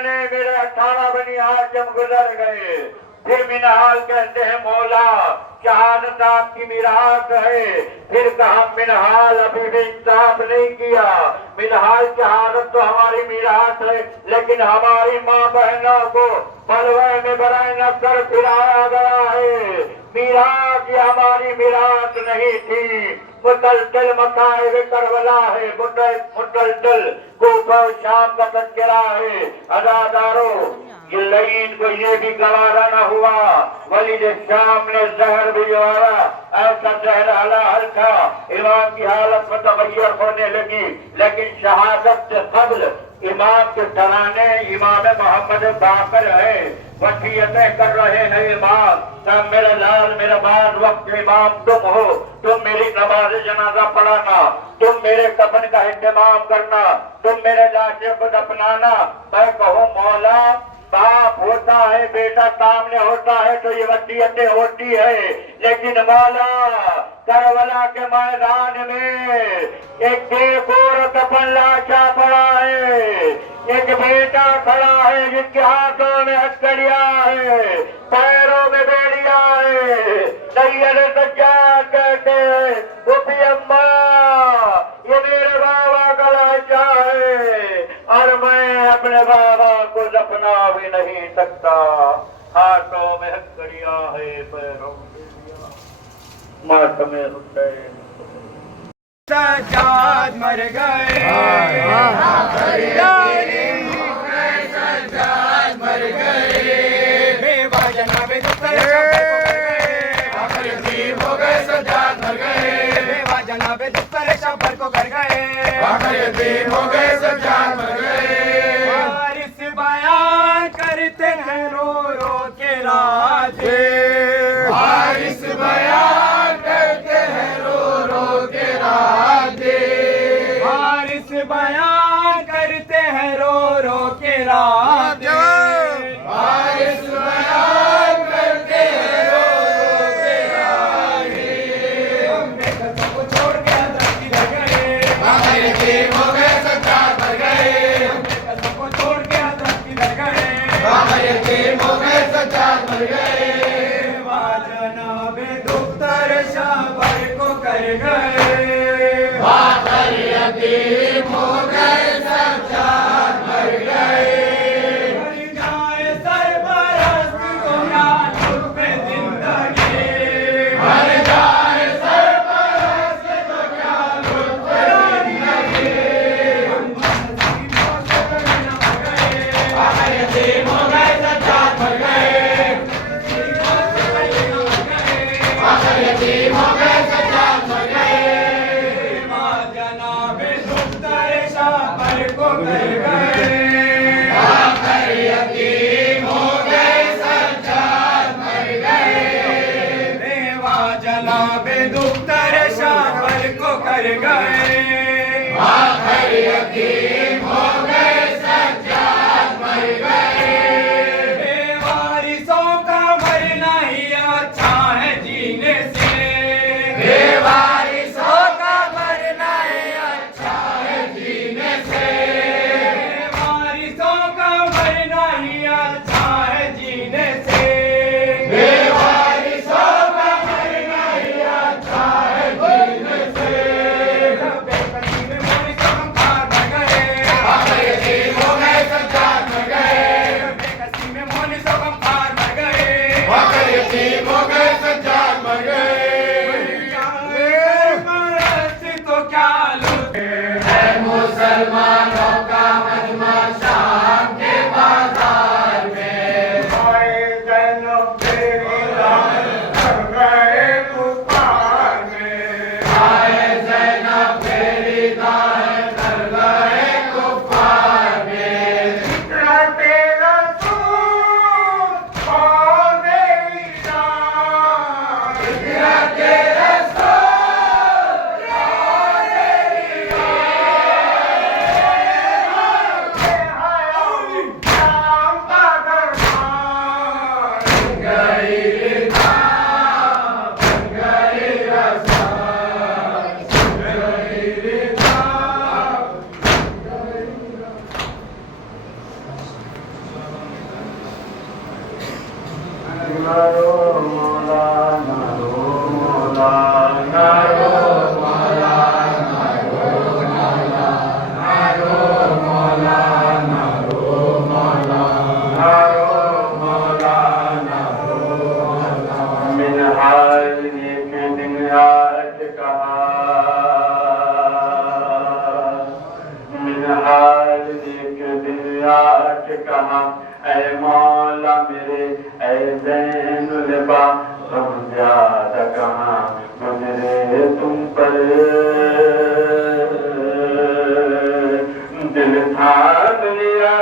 सामने मेरे 18 बनी हाकिम गुजर गए। फिर मिनहाल कहते हैं मौला शहादत आपकी मिरास है। फिर कहा मिनहाल अभी भी इंसाफ नहीं किया। मिनहाल शहादत तो हमारी मिरास है, लेकिन हमारी माँ बहनों को मलबे में बराए न कर फिराया गया है। मिरास ये हमारी मिरास नहीं थी। मुतलसल मसाइब करबला है, मुतलसल कूफा शाम का तज़किरा है। अदादारों ये लईन को ये भी गवारा न हुआ, वलीद शाम ने जहर भिजवाया। ऐसा जहर हलाहल था, इमाम की हालत मुतगय्यर होने लगी। लेकिन शहादत से कब्ल इमाम के तराने इमाम मोहम्मद बाकर है, वसीयतें कर रहे हैं इमाम। तब मेरा लाल मेरा बाद वक्त इमाम तुम हो, तुम मेरी नमाज जनाजा पढ़ाना, तुम मेरे कफन का इंतजाम करना, तुम मेरे लाशे को दफनाना। मैं कहूँ मौला बाप होता है, बेटा सामने होता है तो ये वसीयतें होती है, लेकिन मौला करबला के मैदान में एक बेकोर कफन लाशा पड़ा है, एक बेटा खड़ा है जिसके हाथों में हथकड़िया है, पैरों में बेड़िया है। सैयद सज्जाद कहते हैं उफी अम्मा ये मेरे बाबा का लाशा है और मैं अपने बाबा को दफना भी नहीं सकता। हाथों में हथकड़िया है, पैरों में बेड़िया। मातम हुसैन सज्जाद मर गए, सज्जाद मर गए। बेवा जनाबे हो गए, सज्जाद मर गए। बेवा जनाबे दुख्तर शबर को कर गए, हो गए, सज्जाद मर गए। वारिस बयान करते हैं रो रो के राजे, वारिस बयान करते हैं रो रो के राजे, वारिस बयान करते हैं रो रो के राजे, वारिस बयान करते हैं रो रो के राजे। हमने सबको छोड़ के हज़रत किधर गए, हो गए, सज्जाद मर गए। हमने सबको छोड़ के हज़रत किधर गए, हो गए, सज्जाद मर गए। जनाबे दुख्तर शबर को कर गए, वाकर यतीम हो गए, सज्जाद मर गए। नारो मौला नारो मौला नारो मौला नारो मौला नारो मौला नारो मौला नारो मौला नारो मौला मिनहाल नेक दिन आज कहा मिनहाल नेक दिन आज कहा ऐ मौला मेरे ऐ ज़ैनुल बा तुम ज्यादा कहाँ गुजरे तुम पर दिल थाम लिया